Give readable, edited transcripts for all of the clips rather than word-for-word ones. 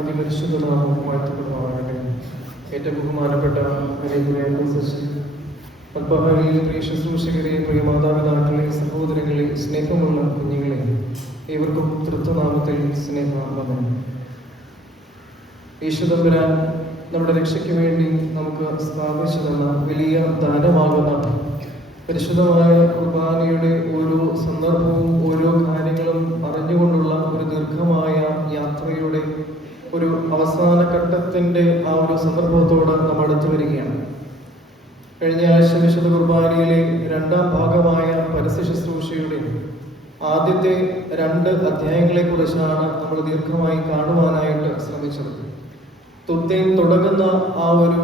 അതിപരിശുദ്ധനാമം വാഴ്ത്തപ്പെടുമാറാകട്ടെ. ഏറ്റവും ബഹുമാനപ്പെട്ട അല്പഹാരിയിലെ പ്രിയ ശുശ്രൂഷകരെ, പ്രിയ മാതാപിതാക്കളെ, സഹോദരങ്ങളെ, സ്നേഹമുള്ള കുഞ്ഞുങ്ങളെ, ഏവർക്കും തൃത്വനാമത്തിൽ സ്നേഹവന്ദനം. ഈശ്വരൻ നമ്മുടെ രക്ഷയ്ക്ക് വേണ്ടി നമുക്ക് സ്ഥാപിച്ചു തന്ന വലിയ ദാനമാകുന്ന പരിശുദ്ധമായ കുർബാനയുടെ ഓരോ സന്ദർഭവും ഓരോ കാര്യങ്ങളും അറിഞ്ഞുകൊണ്ടുള്ള ഒരു ദീർഘമായ യാത്രയുടെ ഒരു അവസാന ഘട്ടത്തിൻ്റെ ആ ഒരു സന്ദർഭത്തോട് നാം അടുത്തു വരികയാണ്. കഴിഞ്ഞ ആഴ്ച വിശുദ്ധ കുർബാനയിലെ രണ്ടാം ഭാഗമായ പരസ്യ ശുശ്രൂഷയുടെ ആദ്യത്തെ 2 അധ്യായങ്ങളെ കുറിച്ചാണ് നമ്മൾ ദീർഘമായി കാണുവാനായിട്ട് ശ്രമിച്ചത്. തുത്തേൻ തുടങ്ങുന്ന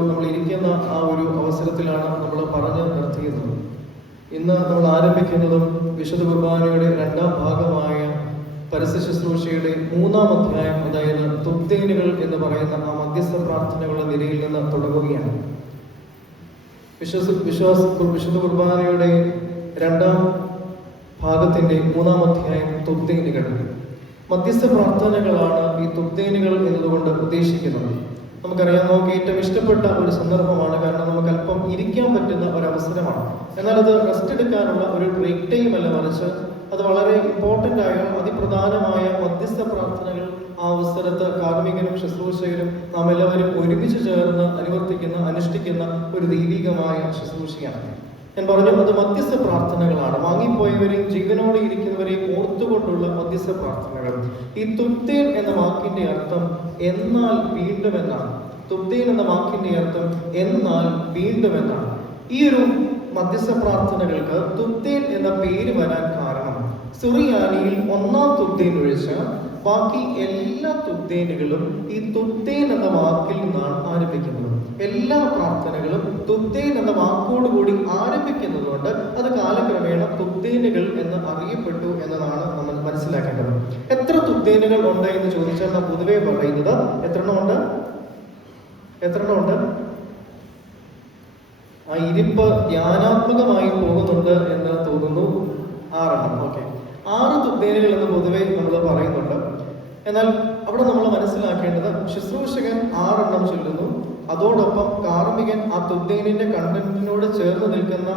നമ്മൾ ഇരിക്കുന്ന ആ ഒരു അവസരത്തിലാണ് നമ്മൾ പറഞ്ഞു നിർത്തിയത്. ഇന്ന് നമ്മൾ ആരംഭിക്കുന്നതും വിശുദ്ധ കുർബാനയുടെ രണ്ടാം ഭാഗമായ പരസ്യ ശുശ്രൂഷയുടെ 3-ാം അധ്യായം, അതായത് തുത്തേനുകൾ എന്ന് പറയുന്ന ആ മധ്യസ്ഥ പ്രാർത്ഥനകളുടെ നിരയിൽ നിന്ന് തുടങ്ങുകയാണ്. വിശുദ്ധ കുർബാനയുടെ രണ്ടാം ഭാഗത്തിന്റെ 3-ാം അധ്യായം തുത്തേനുകൾ. മധ്യസ്ഥ പ്രാർത്ഥനകളാണ് ഈ തുത്തേനുകൾ എന്നതുകൊണ്ട് ഉദ്ദേശിക്കുന്നത്. നമുക്കറിയാം, നമുക്ക് ഏറ്റവും ഇഷ്ടപ്പെട്ട ഒരു സന്ദർഭമാണ്. കാരണം നമുക്ക് അല്പം ഇരിക്കാൻ പറ്റുന്ന ഒരവസരമാണ്. എന്നാൽ അത് റെസ്റ്റ് എടുക്കാനുള്ള ഒരു ബ്രേക്ക് ടൈം അല്ല, മറിച്ച് അത് വളരെ ഇമ്പോർട്ടൻ്റ് ആയ അതിപ്രധാനമായ മധ്യസ്ഥ പ്രാർത്ഥനകൾ ആ അവസരത്ത് കാർമ്മികനും ശുശ്രൂഷകരും നാം എല്ലാവരും ഒരുമിച്ച് ചേർന്ന് അനുഷ്ഠിക്കുന്ന ഒരു ദൈവികമായ ശുശ്രൂഷയാണ്. ഞാൻ പറഞ്ഞു, അത് മധ്യസ്ഥ പ്രാർത്ഥനകളാണ്. വാങ്ങിപ്പോയവരെയും ജീവനോടെ ഇരിക്കുന്നവരെയും ഓർത്തുകൊണ്ടുള്ള മധ്യസ്ഥ പ്രാർത്ഥനകൾ. ഈ തുത്തേൻ എന്ന വാക്കിന്റെ അർത്ഥം എന്നാൽ വീണ്ടും എന്നാണ്. തുത്തേൻ എന്ന വാക്കിന്റെ അർത്ഥം എന്നാൽ വീണ്ടും എന്നാണ്. ഈ ഒരു മധ്യസ്ഥ പ്രാർത്ഥനകൾക്ക് തുത്തേൻ എന്ന പേര് വരാൻ കാരണം സുറിയാനിയിൽ 1-ാം തുത്തേൻ ഒഴിച്ച് ബാക്കി എല്ലാ തുത്തേനുകളും ഈ തുത്തേൻ എന്ന വാക്കിൽ നിന്നാണ് ആരംഭിക്കുന്നത്. എല്ലാ പ്രാർത്ഥനകളും തുത്തേൻ എന്ന വാക്കോടുകൂടി ആരംഭിക്കുന്നതുകൊണ്ട് അത് കാലക്രമേണ തുത്തേനുകൾ എന്ന് അറിയപ്പെട്ടു എന്നതാണ് നമ്മൾ മനസ്സിലാക്കേണ്ടത്. എത്ര തുത്തേനുകൾ ഉണ്ട് എന്ന് ചോദിച്ചാൽ നാം പൊതുവെ പറയുന്നത് എത്രണ്ണം ഉണ്ട്? ആ ഇരിപ്പ് ധ്യാനാത്മകമായി പോകുന്നുണ്ട് എന്ന് തോന്നുന്നു. 6 എണ്ണം. ഓക്കെ, 6 തുത്തേനുകൾ എന്ന് പൊതുവെ നമ്മൾ പറയുന്നുണ്ട്. എന്നാൽ അവിടെ നമ്മൾ മനസ്സിലാക്കേണ്ടത്, ശുശ്രൂഷകൻ 6 എണ്ണം ചൊല്ലുന്നു. അതോടൊപ്പം കാർമ്മികൻ ആ തുത്തേനിന്റെ കണ്ടന്റിനോട് ചേർന്ന് നിൽക്കുന്ന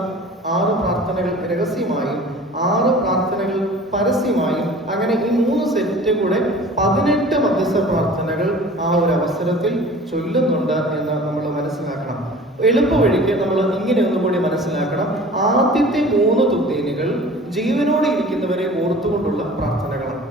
6 പ്രാർത്ഥനകൾ രഹസ്യമായും 6 പ്രാർത്ഥനകൾ പരസ്യമായും, അങ്ങനെ ഈ 3 സെറ്റ് കൂടെ 18 മധ്യസ്ഥ പ്രാർത്ഥനകൾ ആ ഒരു അവസരത്തിൽ ചൊല്ലുന്നുണ്ട് എന്ന് നമ്മൾ മനസ്സിലാക്കണം. എളുപ്പ വഴിക്ക് നമ്മൾ ഇങ്ങനെ ഒന്നുകൂടി മനസ്സിലാക്കണം. ആദ്യത്തെ 3 തുത്തേനുകൾ ജീവനോടെ ഇരിക്കുന്നവരെ ഓർത്തുകൊണ്ടുള്ള പ്രാർത്ഥനകളാണ്.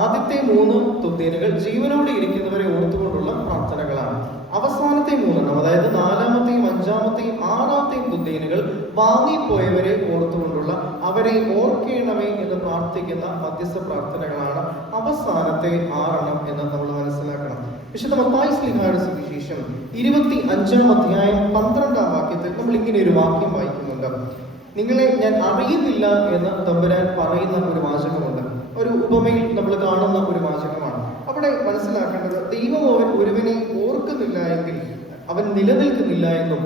ആദ്യത്തെ 3 തുത്തേനുകൾ ജീവനോടെ ഇരിക്കുന്നവരെ ഓർത്തുകൊണ്ടുള്ള പ്രാർത്ഥനകളാണ്. അവസാനത്തെ 3 അതായത് 4-ാമത്തെയും 5-ാമത്തെയും 6-ാമത്തെയും തുത്തേനുകൾ വാങ്ങിപ്പോയവരെ ഓർത്തുകൊണ്ടുള്ള, അവരെ ഓർക്കേണമേ എന്ന് പ്രാർത്ഥിക്കുന്ന മധ്യസ്ഥ പ്രാർത്ഥനകളാണ് അവസാനത്തെ 6 എണ്ണം എന്ന് നമ്മൾ മനസ്സിലാക്കണം. വിശുദ്ധ മത്തായി ശ്ലീഹായുടെ സുവിശേഷം 25-ാം അധ്യായം 12-ാം വാക്യത്തിൽ നമ്മൾ ഇങ്ങനെ ഒരു വാക്യം വായിക്കുന്നുണ്ട്. നിങ്ങളെ ഞാൻ അറിയുന്നില്ല എന്ന് തമ്പുരാൻ പറയുന്ന ഒരു വാചകമുണ്ട്. ഒരു ഉപമയിൽ നമ്മൾ കാണുന്ന ഒരു വാചകമാണ്. അവിടെ മനസ്സിലാക്കേണ്ടത്, ദൈവം ഒരുവനെ ഓർക്കുന്നില്ല എങ്കിൽ അവൻ നിലനിൽക്കുന്നില്ല എന്നും,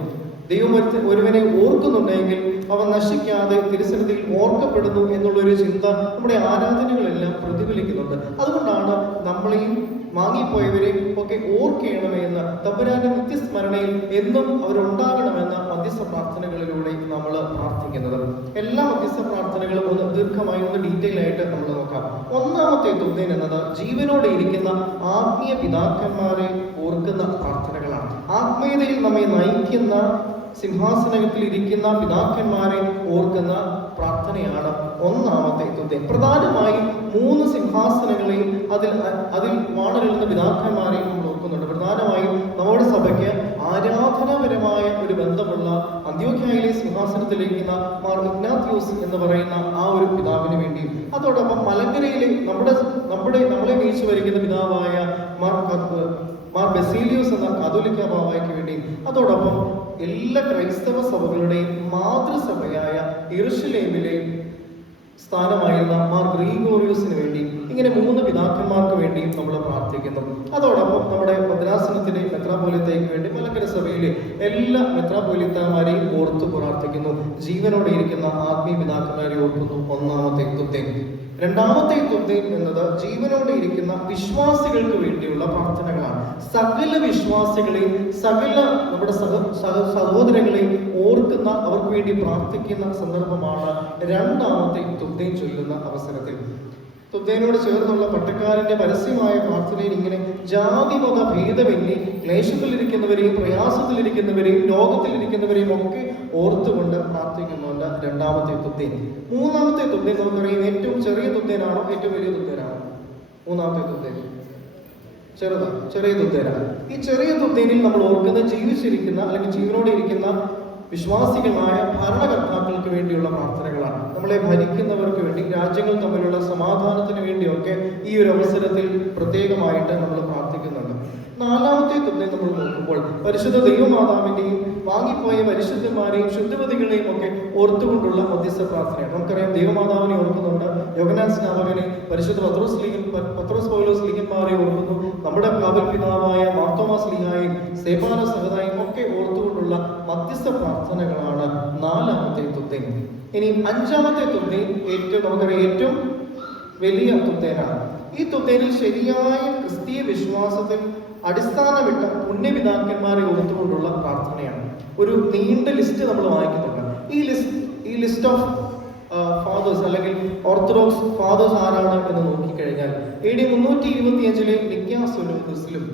ദൈവം ഒരുവനെ ഓർക്കുന്നുണ്ടെങ്കിൽ അവൻ നശിക്കാതെ തിരുസന്നിധിയിൽ ഓർക്കപ്പെടുന്നു എന്നുള്ളൊരു ചിന്ത നമ്മുടെ ആരാധനകളെല്ലാം പ്രതിഫലിക്കുന്നുണ്ട്. അതുകൊണ്ടാണ് നമ്മളെയും വാങ്ങിപ്പോയവരെയും ഒക്കെ ഓർക്കണമേ എന്ന്, തമ്പുരാന്റെ നിത്യസ്മരണയിൽ എന്നും അവരുണ്ടാകണമെന്ന മധ്യസ്ഥ പ്രാർത്ഥനകളിലൂടെ നമ്മൾ പ്രാർത്ഥിക്കുന്നത്. എല്ലാ മധ്യസ്ഥ പ്രാർത്ഥനകളും ഒന്ന് ദീർഘമായി ഡീറ്റെയിൽ ആയിട്ട് നമ്മൾ നോക്കാം. 1-ാമത്തെ തുത്തേൻ എന്നത് ജീവനോടെ ഇരിക്കുന്ന ആത്മീയ പിതാക്കന്മാരെ ഓർക്കുന്ന പ്രാർത്ഥനകളാണ്. ആത്മീയതയിൽ നമ്മെ നയിക്കുന്ന, സിംഹാസനത്തിൽ ഇരിക്കുന്ന പിതാക്കന്മാരെ ഓർക്കുന്ന പ്രാർത്ഥനയാണ് 1-ാമത്തെ തുത്തേൻ. പ്രധാനമായും 3 സിംഹാസനങ്ങളെയും അതിൽ വാണരുന്ന പിതാക്കന്മാരെയും നമ്മൾ ഓർക്കുന്നുണ്ട്. പ്രധാനമായും നമ്മുടെ സഭയ്ക്ക് ആരാധനാപരമായ ഒരു ബന്ധമുള്ള അന്ത്യോഖ്യയിലെ സിംഹാസനത്തിലിരിക്കുന്ന മാർ ഇഗ്നാത്യോസ് എന്ന് പറയുന്ന ആ ഒരു പിതാവിന് വേണ്ടി, അതോടൊപ്പം മലങ്കരയിലെ നമ്മളെ വീഴ്ച വരിക്കുന്ന പിതാവായ മാർ ബസേലിയോസ് എന്ന കാതോലിക്ക ബാവായ്ക്ക് വേണ്ടി, അതോടൊപ്പം എല്ലാ ക്രൈസ്തവ സഭകളുടെയും മാതൃസഭയായ യെരുശലേമിലെ സ്ഥാനമായിരുന്ന മാർ ഗ്രിഗോറിയോസിന് വേണ്ടി, ഇങ്ങനെ 3 പിതാക്കന്മാർക്ക് വേണ്ടിയും നമ്മൾ പ്രാർത്ഥിക്കുന്നു. അതോടൊപ്പം നമ്മുടെ ഭദ്രാസനത്തിലെ മെത്രാപ്പോലിത്തയ്ക്ക് വേണ്ടി മലങ്കര സഭയിലെ എല്ലാ മെത്രാപ്പോലിത്തമാരെയും ഓർത്തു പ്രാർത്ഥിക്കുന്നു. ജീവനോടെ ഇരിക്കുന്ന ആത്മീയ പിതാക്കന്മാരെ ഓർക്കുന്നു. 1-ാമത്തെ തുത്തേൻ. രണ്ടാമത്തെ തുദ്ദീൻ എന്നത് ജീവനോടെ ഇരിക്കുന്ന വിശ്വാസികൾക്ക് വേണ്ടിയുള്ള പ്രാർത്ഥനകളാണ്. സകല വിശ്വാസികളെയും സകല നമ്മുടെ സഹോദരങ്ങളെയും ഓർക്കുന്ന, അവർക്ക് വേണ്ടി പ്രാർത്ഥിക്കുന്ന സന്ദർഭമാണ് രണ്ടാമത്തെ തുദ്ദീൻ ചൊല്ലുന്ന അവസരത്തിൽ. തുദ്ദീനോട് ചേർന്നുള്ള പട്ടക്കാരന്റെ പരസ്യമായ പ്രാർത്ഥനയിൽ ഇങ്ങനെ ജാതി മത ഭേദമന്യേ ക്ലേശത്തിലിരിക്കുന്നവരെയും പ്രയാസത്തിലിരിക്കുന്നവരെയും ലോകത്തിലിരിക്കുന്നവരെയും ഒക്കെ ഓർത്തുകൊണ്ട് പ്രാർത്ഥിക്കുന്നുണ്ട് രണ്ടാമത്തെ തുദ്ദീൻ. മൂന്നാമത്തെ തുദ്ദീൻ നമുക്കറിയാം, ഏറ്റവും ചെറിയ തുദ്ദീനാണോ ഏറ്റവും വലിയ തുദ്ദീനാണോ? മൂന്നാമത്തെ തുദ്ദീൻ ചെറിയ തുദ്ദീനാണ്. ഈ ചെറിയ തുദ്ദീനിൽ നമ്മൾ ഓർക്കുന്നത് ജീവിച്ചിരിക്കുന്ന അല്ലെങ്കിൽ ജീവനോടെ ഇരിക്കുന്ന വിശ്വാസികളായ ഭരണകർത്താക്കൾക്ക് വേണ്ടിയുള്ള പ്രാർത്ഥനകളാണ്. നമ്മളെ ഭരിക്കുന്നവർക്ക് വേണ്ടി, രാജ്യങ്ങൾ തമ്മിലുള്ള സമാധാനത്തിന് വേണ്ടിയൊക്കെ ഈ ഒരു അവസരത്തിൽ പ്രത്യേകമായിട്ട് നമ്മൾ പ്രാർത്ഥിക്കുന്നുണ്ട്. നാലാമത്തെ തുദ്ദീൻ നമ്മൾ നോക്കുമ്പോൾ പരിശുദ്ധ ദൈവമാതാവിന്റെയും വാങ്ങിപ്പോയ പരിശുദ്ധന്മാരെയും ശുദ്ധവതികളെയും ഒക്കെ ഓർത്തുകൊണ്ടുള്ള മധ്യസ്ഥ പ്രാർത്ഥനയാണ്. നമുക്കറിയാം, ദൈവമാതാവിനെ ഓർക്കുന്നുണ്ട്, യോഹന്നാൻ സ്നാപകനെ, പരിശുദ്ധ പത്രോസ് പൗലോസ് സ്ലീഹന്മാരെ ഓർക്കുന്നു, നമ്മുടെ കാവൽ പിതാവായ മാർത്തോമാ സ്ലീഹായും സ്തെഫാന സഹതായും ഒക്കെ ഓർത്തുകൊണ്ടുള്ള മധ്യസ്ഥ പ്രാർത്ഥനകളാണ് നാലാമത്തെ തുദ്ദീൻ. ഇനി അഞ്ചാമത്തെ തുദ്ദീൻ നമുക്കറിയാം ഏറ്റവും വലിയ തുദ്ദീനാണ്. ഈ തുദ്ദീനിൽ ശരിയായ ക്രിസ്തീയ വിശ്വാസത്തിൽ അടിസ്ഥാനമിട്ട പുണ്യപിതാക്കന്മാരെ ഓർത്തുകൊണ്ടുള്ള പ്രാർത്ഥനയാണ്. ഒരു നീണ്ട ലിസ്റ്റ് നമ്മൾ വായിക്കുന്നുണ്ട്. ഈ ലിസ്റ്റ് ഓഫ് ഫാദേഴ്സ് അല്ലെങ്കിൽ ഓർത്തഡോക്സ് ഫാദേഴ്സ് ആരാണ് എന്ന് നോക്കിക്കഴിഞ്ഞാൽ AD 325 നിക്യാ സുനോദോസിലും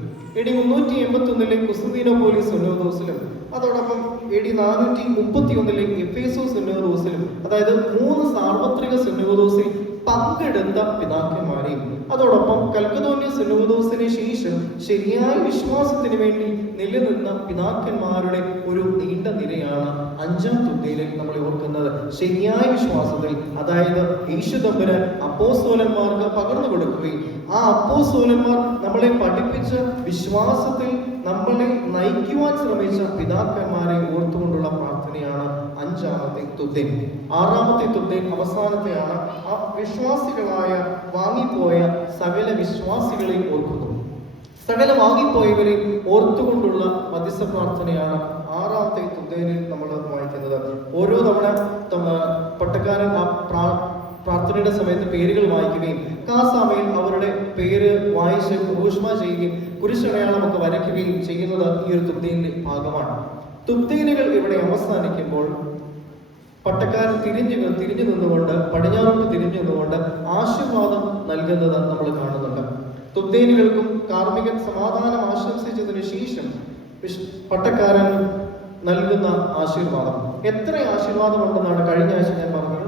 AD 381 കുസ്തന്തീനോപോലിസ് സുനോദോസിലും അതോടൊപ്പം AD 431 എഫേസോസ് സുനോദോസിലും, അതായത് 3 സാർവത്രിക സുനോദോസിൽ പങ്കെടുത്ത പിതാക്കന്മാരെയും അതോടൊപ്പം കൽക്കദോന്യ സുനോദോസിന് ശേഷം ശരിയായ വിശ്വാസത്തിന് വേണ്ടി നിലനിന്ന പിതാക്കന്മാരുടെ ഒരു നീണ്ട നിരയാണ് അഞ്ചാം തുദ്ദീനിൽ നമ്മൾ ഓർക്കുന്നത്. ശരിയായ വിശ്വാസത്തിൽ, അതായത് യേശു തമ്പുരാൻ അപ്പോസ്തലന്മാർക്ക് പകർന്നു കൊടുക്കുകയും ആ അപ്പോസ്തലന്മാർ നമ്മളെ പഠിപ്പിച്ച വിശ്വാസത്തിൽ നമ്മളെ നയിക്കുവാൻ ശ്രമിച്ച പിതാക്കന്മാരെ ഓർത്തുകൊണ്ടുള്ള പ്രാർത്ഥനയാണ് അഞ്ചാമത്തെ തുദ്ദീൻ. ആറാമത്തെ തുദ്ദീൻ അവസാനത്തെയാണ്. ആ വിശ്വാസികളായ വാങ്ങിപ്പോയ സകല വിശ്വാസികളെയും ഓർക്കുന്നു. സകല വാങ്ങിപ്പോയവരെ ഓർത്തുകൊണ്ടുള്ള മധ്യസ്ഥ പ്രാർത്ഥനയാണ് ആറാമത്തെ തുദ്ദീനിൽ നമ്മൾ വായിക്കുന്നത്. ഓരോ തവണ പട്ടക്കാരൻ ആ പ്രാർത്ഥനയുടെ സമയത്ത് പേരുകൾ വായിക്കുകയും കാസാമയിൽ അവരുടെ പേര് വായിച്ച് ഘോഷമ ചെയ്യുകയും കുരിശടയാളമൊക്കെ വരയ്ക്കുകയും ചെയ്യുന്നത് ഈ ഒരു തുദ്ദീനിന്റെ ഭാഗമാണ്. തുദ്ദീനുകൾ ഇവിടെ അവസാനിക്കുമ്പോൾ പട്ടക്കാരൻ തിരിഞ്ഞു നിന്നുകൊണ്ട്, പടിഞ്ഞാറോട്ട് തിരിഞ്ഞു നിന്നുകൊണ്ട് ആശീർവാദം നൽകുന്നത് നമ്മൾ കാണുന്നുണ്ട്. തുദ്ദീനുകൾക്കും കാർമികൻ സമാധാനം ആശംസിച്ചതിന് ശേഷം പട്ടക്കാരൻ നൽകുന്ന ആശീർവാദം, എത്ര ആശീർവാദം ഉണ്ടെന്നാണ് കഴിഞ്ഞ ആഴ്ച ഞാൻ പറഞ്ഞത്.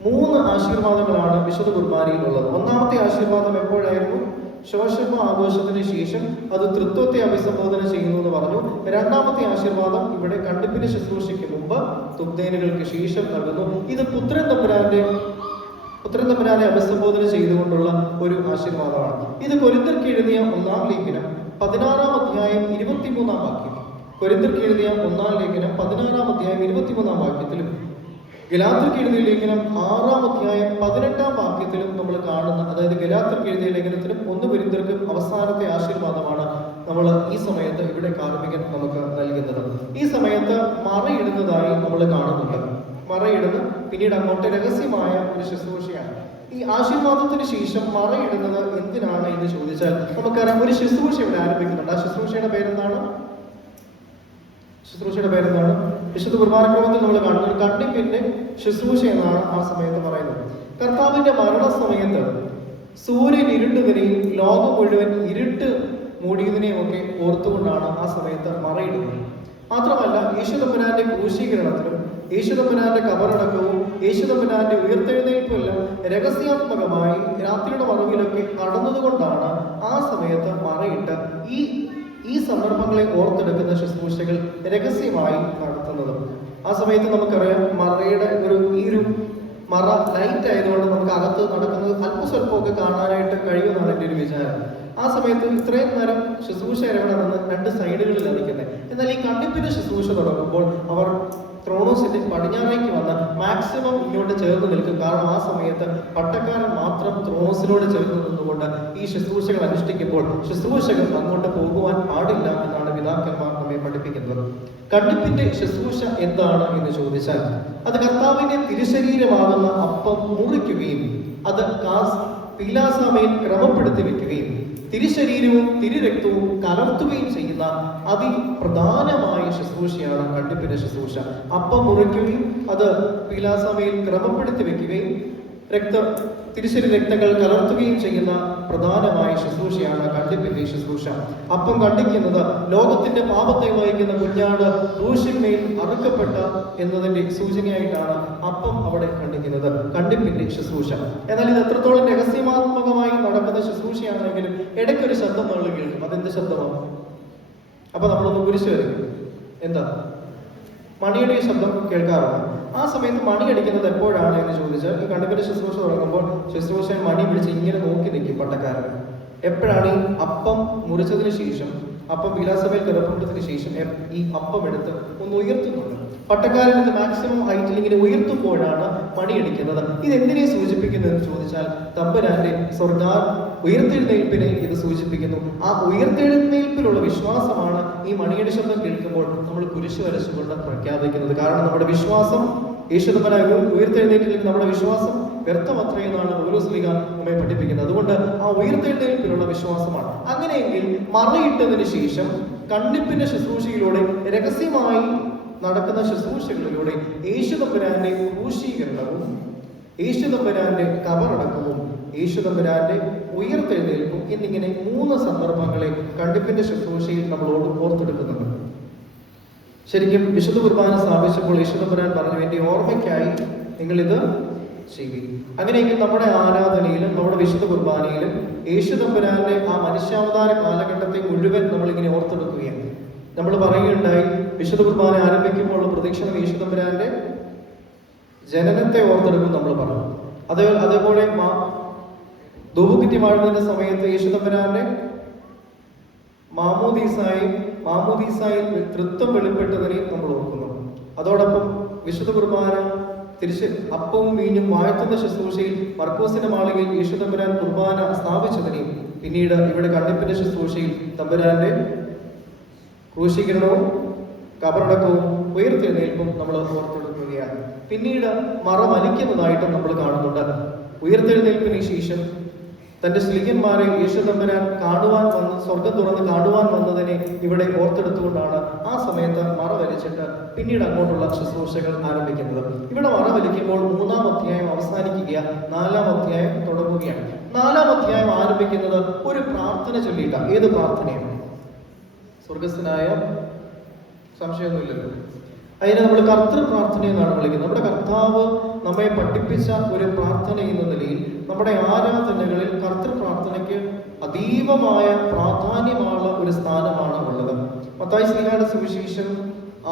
3 ആശീർവാദങ്ങളാണ് വിശുദ്ധ കുർബാനയിൽ ഉള്ളത്. ഒന്നാമത്തെ ആശീർവാദം എപ്പോഴായിരുന്നു? ശോഷമ ആഘോഷത്തിന് ശേഷം അത് തൃത്വത്തെ അഭിസംബോധന ചെയ്യുന്നു എന്ന് പറഞ്ഞു. രണ്ടാമത്തെ ആശീർവാദം ഇവിടെ കണ്ടിപ്പിന്റെ ശുശ്രൂഷയ്ക്ക് മുമ്പ് തുദ്ദീനുകൾക്ക് ശേഷം നൽകുന്നു. ഇത് പുത്രൻ തമ്പുരാനെ അഭിസംബോധന ചെയ്തുകൊണ്ടുള്ള ഒരു ആശീർവാദമാണ്. ഇത് കൊരിന്ത്യർക്ക് എഴുതിയ 1-ാം ലേഖനം 16-ാം അധ്യായം 23-ാം വാക്യം, കൊരിന്ത്യർക്ക് എഴുതിയ 1-ാം ലേഖനം 16-ാം അധ്യായം 23-ാം വാക്യത്തിലും ഗലാത്യർക്ക് എഴുതിയ ലേഖനം 6-ാം അധ്യായം 18-ാം വാക്യത്തിലും നമ്മൾ കാണുന്ന, അതായത് ഗലാത്യർക്ക് എഴുതിയ ലേഖനത്തിലും 1 കൊരിന്ത്യർക്കും അവസാനത്തെ ആശീർവാദമാണ് നമ്മൾ ഈ സമയത്ത് ഇവിടെ കാർമികൻ നമുക്ക് നൽകുന്നത്. ഈ സമയത്ത് മറയിടുന്നതായി നമ്മൾ കാണുന്നുണ്ട്. മറയിടുന്ന പിന്നീട് അങ്ങോട്ട് രഹസ്യമായ ഒരു ശുശ്രൂഷയാണ്. ഈ ആശീർവാദത്തിന് ശേഷം മറയിടുന്നത് എന്തിനാണ് എന്ന് ചോദിച്ചാൽ നമുക്കറിയാം, ഒരു ശുശ്രൂഷ ഇവിടെ ആരംഭിക്കുന്നുണ്ട്. ആ ശുശ്രൂഷയുടെ പേരെന്താണ്? വിശുദ്ധ കുർബാനക്രമത്തിൽ നമ്മൾ കാണുന്ന ഒരു കണ്ണിപ്പിന്റെ ശുശ്രൂഷ എന്നാണ് ആ സമയത്ത് പറയുന്നത്. കർത്താവിന്റെ മരണസമയത്ത് സൂര്യൻ ഇരുട്ടുന്നതിനെയും ലോകം മുഴുവൻ ഇരുട്ട് മൂടിയതിനെയും ഒക്കെ ഓർത്തുകൊണ്ടാണ് ആ സമയത്ത് മറയിടുന്നത്. മാത്രമല്ല, യേശുതമ്പുരാന്റെ ക്രൂശീകരണത്തിലും യേശുതമ്പുരാന്റെ കബറടക്കവും യേശുതമ്പുരാന്റെ ഉയർത്തെഴുന്നേൽപ്പെല്ലാം രഹസ്യാത്മകമായി രാത്രിയുടെ മറവിലൊക്കെ നടന്നതുകൊണ്ടാണ് ആ സമയത്ത് മറയിട്ട് ഈ സന്ദർഭങ്ങളെ ഓർത്തെടുക്കുന്ന ശുശ്രൂഷകൾ രഹസ്യമായി നടത്തുന്നത്. ആ സമയത്ത് നമുക്കറിയാം, മറയുടെ ഈ ഒരു മറ ലൈറ്റ് ആയതുകൊണ്ട് നമുക്ക് അകത്ത് നടക്കുന്നത് അല്പസ്വല്പമൊക്കെ കാണാനായിട്ട് കഴിയുമെന്നാണ് എൻ്റെ ഒരു വിചാരം. ആ സമയത്ത് ഇത്രയും നേരം ശുശ്രൂഷ എവിടെ നിന്ന് 2 സൈഡുകളിലാണ് നിൽക്കുന്നത്. എന്നാൽ ഈ കണ്ണിപ്പിന്റെ ശുശ്രൂഷ തുടങ്ങുമ്പോൾ അവർ ത്രോണോസിന്റെ പടിഞ്ഞാറേക്ക് വന്ന് മാക്സിമം ഇങ്ങോട്ട് ചേർന്ന് നിൽക്കും. കാരണം ആ സമയത്ത് പട്ടക്കാരൻ മാത്രം ത്രോണോസിനോട് ചേർന്ന് നിന്നുകൊണ്ട് ഈ ശുശ്രൂഷകൾ അനുഷ്ഠിക്കുമ്പോൾ ശുശ്രൂഷകൾ അങ്ങോട്ട് പോകുവാൻ പാടില്ല എന്നാണ് പിതാക്കന്മാർ നമ്മെ പഠിപ്പിക്കുന്നത്. കണ്ടിപ്പിന്റെ ശുശ്രൂഷ എന്താണ് എന്ന് ചോദിച്ചാൽ അത് കർത്താവിന്റെ തിരുശരീരമാകുന്ന അപ്പം മുറിക്കുകയും അത് പീലാസമേൽ ക്രമപ്പെടുത്തി വെക്കുകയും തിരുശരീരവും തിരുരക്തവും കലർത്തുകയും ചെയ്യുന്ന അതിപ്രധാനമായ ശുശ്രൂഷയാണ് കണ്ടിപ്പിന്റെ ശുശ്രൂഷ. അപ്പം മുറിക്കുകയും അത് പീലാസമേൽ ക്രമപ്പെടുത്തി വെക്കുകയും തിരുശരീര രക്തങ്ങൾ കലർത്തുകയും ചെയ്യുന്ന പ്രധാനമായ ശുശ്രൂഷയാണ് കണ്ടിപ്പിന്റെ ശുശ്രൂഷ. അപ്പം കണ്ടിക്കുന്നത് ലോകത്തിന്റെ പാപത്തെ വഹിക്കുന്ന കുഞ്ഞാട് ക്രൂശിന്മേൽ അറുക്കപ്പെട്ട എന്നതിന്റെ സൂചനയായിട്ടാണ് അപ്പം അവിടെ കണ്ടിക്കുന്നത്, കണ്ടിപ്പിന്റെ ശുശ്രൂഷ. എന്നാൽ ഇത് എത്രത്തോളം രഹസ്യമാത്മകമായി നടക്കുന്ന ശുശ്രൂഷയാണെങ്കിലും ഇടയ്ക്കൊരു ശബ്ദം നമ്മൾ കേൾക്കും. അതെന്ത് ശബ്ദമാണ്? അപ്പൊ നമ്മളൊന്ന് കുരിശ് വരയ്ക്കും. എന്താ? മണിയുടെ ശബ്ദം കേൾക്കാറുണ്ട്. ആ സമയത്ത് മണി അടിക്കുന്നത് എപ്പോഴാണ് എന്ന് ചോദിച്ചാൽ ഈ കണ്ടിപ്പിന്റെ ശുശ്രൂഷ തുടങ്ങുമ്പോൾ ശുശ്രൂഷൻ മണി പിടിച്ച് ഇങ്ങനെ നോക്കി നിൽക്കും പട്ടക്കാരൻ. എപ്പോഴാണ് ഈ അപ്പം മുറിച്ചതിന് ശേഷം, അപ്പം പീലാസമേൽ കിടപ്പുണ്ടതിന് ശേഷം ഈ അപ്പം എടുത്ത് ഒന്ന് ഉയർത്തുന്നുണ്ട്. പട്ടക്കാരൻ ഇത് മാക്സിമം ഹൈറ്റിൽ ഇങ്ങനെ ഉയർത്തുമ്പോഴാണ് മണിയടിക്കുന്നത്. ഇത് എന്തിനെ സൂചിപ്പിക്കുന്നു എന്ന് ചോദിച്ചാൽ തമ്പുരാന്റെ ഉയർത്തെഴുന്നേൽപ്പിനെ ഇത് സൂചിപ്പിക്കുന്നു. ആ ഉയർത്തെഴുന്നേൽപ്പിലുള്ള വിശ്വാസമാണ് ഈ മണിയുടെ ശബ്ദം കേൾക്കുമ്പോൾ നമ്മൾ കുരിശ് വരച്ചുകൊണ്ട് പ്രഖ്യാപിക്കുന്നത്. കാരണം നമ്മുടെ വിശ്വാസം യേശുദമ്പനായ ഉയർത്തെഴുന്നേറ്റിലേക്ക് നമ്മുടെ വിശ്വാസം വ്യർത്ഥമത്രയെന്നാണ് പൗലോസ് ശ്ലീഹ നമ്മെ പഠിപ്പിക്കുന്നത്. അതുകൊണ്ട് ആ ഉയർത്തെഴുന്നേൽപ്പിലുള്ള വിശ്വാസമാണ്. അങ്ങനെയെങ്കിൽ മറയിട്ടതിന് ശേഷം കണ്ണിപ്പിന്റെ ശുശ്രൂഷയിലൂടെ രഹസ്യമായി നടക്കുന്ന ശുശ്രൂഷകളിലൂടെ യേശുദമ്പുരാന്റെ ക്രൂശീകരണവും യേശുദമ്പുരാന്റെ കബറടക്കവും യേശുദമ്പുരാന്റെ ഉയർത്തെഴുന്നേൽപ്പും എന്നിങ്ങനെ 3 സന്ദർഭങ്ങളെ കണ്ടിപ്പിന്റെ ശുശ്രൂഷയിൽ നമ്മളോട് ഓർത്തെടുക്കുന്നുണ്ട്. ശരിക്കും വിശുദ്ധ കുർബാന സ്ഥാപിച്ചപ്പോൾ യേശുദമ്പുരാൻ പറഞ്ഞു, എന്റെ ഓർമ്മയ്ക്കായി നിങ്ങളിത് ചെയ്യുക. അങ്ങനെയെങ്കിൽ നമ്മുടെ ആരാധനയിലും നമ്മുടെ വിശുദ്ധ കുർബാനയിലും യേശുദമ്പുരാന്റെ ആ മനുഷ്യാവതാര കാലഘട്ടത്തെ മുഴുവൻ നമ്മളിങ്ങനെ ഓർത്തെടുക്കുകയാണ്. നമ്മൾ പറയുകയുണ്ടായി, വിശുദ്ധ കുർബാന ആരംഭിക്കുമ്പോൾ പ്രദക്ഷിണം യേശുദമ്പുരാന്റെ ജനനത്തെ ഓർത്തെടുക്കും നമ്മൾ പറഞ്ഞു. അതേപോലെ ധൂപക്കുറ്റി വാഴുന്നതിന്റെ സമയത്ത് യേശുദമ്പുരാന്റെ മാമോദീസായിൽ തൃത്വം വെളിപ്പെട്ടതിനെയും നമ്മൾ ഓർക്കുന്നു. അതോടൊപ്പം വിശുദ്ധ കുർബാന അപ്പവും വീഞ്ഞും വാഴ്ത്തുന്ന ശുശ്രൂഷയിൽ മർക്കോസിന്റെ മാളികയിൽ യേശുദമ്പുരാൻ കുർബാന സ്ഥാപിച്ചതിനെയും പിന്നീട് ഇവിടെ കണ്ടിപ്പിന്റെ ശുശ്രൂഷയിൽ തമ്പുരാന്റെ ക്രൂശീകരണവും കബറടക്കവും ഉയർത്തെഴുന്നേൽപ്പും നമ്മൾ ഓർത്തെടുക്കുകയാണ്. പിന്നീട് മറമലിക്കുന്നതായിട്ടും നമ്മൾ കാണുന്നുണ്ട്. ഉയർത്തെഴുന്നേൽപ്പിന് ശേഷം തന്റെ സ്ലീഹന്മാരെ യേശുദമ്പുരാൻ കാണുവാൻ വന്ന് സ്വർഗം തുറന്ന് കാണുവാൻ വന്നതിനെ ഇവിടെ ഓർത്തെടുത്തുകൊണ്ടാണ് ആ സമയത്ത് മറ വലിച്ചിട്ട് പിന്നീട് അങ്ങോട്ടുള്ള ശുശ്രൂഷകൾ ആരംഭിക്കുന്നത്. ഇവിടെ മറ വലിക്കുമ്പോൾ 3-ാം അധ്യായം അവസാനിക്കുക, 4-ാം അധ്യായം തുടങ്ങുകയാണ്. 4-ാം അധ്യായം ആരംഭിക്കുന്നത് ഒരു പ്രാർത്ഥന ചൊല്ലിയിട്ടാണ്. ഏത് പ്രാർത്ഥനയാണ്? സ്വർഗസ്ഥനായ, സംശയമൊന്നുമില്ലല്ലോ, അതിനെ നമ്മൾ കർത്തൃ പ്രാർത്ഥന എന്നാണ് വിളിക്കുന്നത്. നമ്മുടെ കർത്താവ് നമ്മെ പഠിപ്പിച്ച ഒരു പ്രാർത്ഥന എന്ന നിലയിൽ നമ്മുടെ ആരാധനകളിൽ കർത്തൃ പ്രാർത്ഥനയ്ക്ക് അതീവമായ പ്രാധാന്യമുള്ള ഒരു സ്ഥാനമാണ് ഉള്ളത്. മത്തായി ശ്ലീഹായുടെ സുവിശേഷം